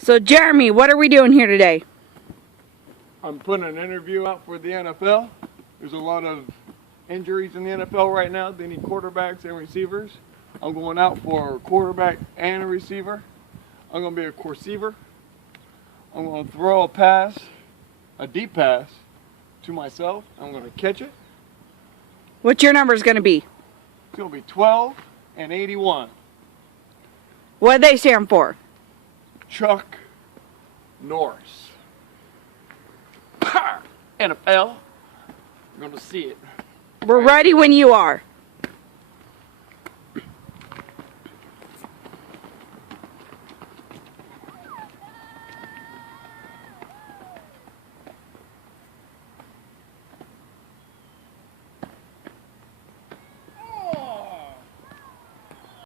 So Jeremy, what are we doing here today? I'm putting an interview out for the NFL. There's a lot of injuries in the NFL right now. They need quarterbacks and receivers. I'm going out for a quarterback and a receiver. I'm going to be a receiver. I'm going to throw a pass, a deep pass, to myself. I'm going to catch it. What's your numbers going to be? It's going to be 12 and 81. What do they stand for? Chuck Norris. NFL. You're going to see it. We're ready when you are.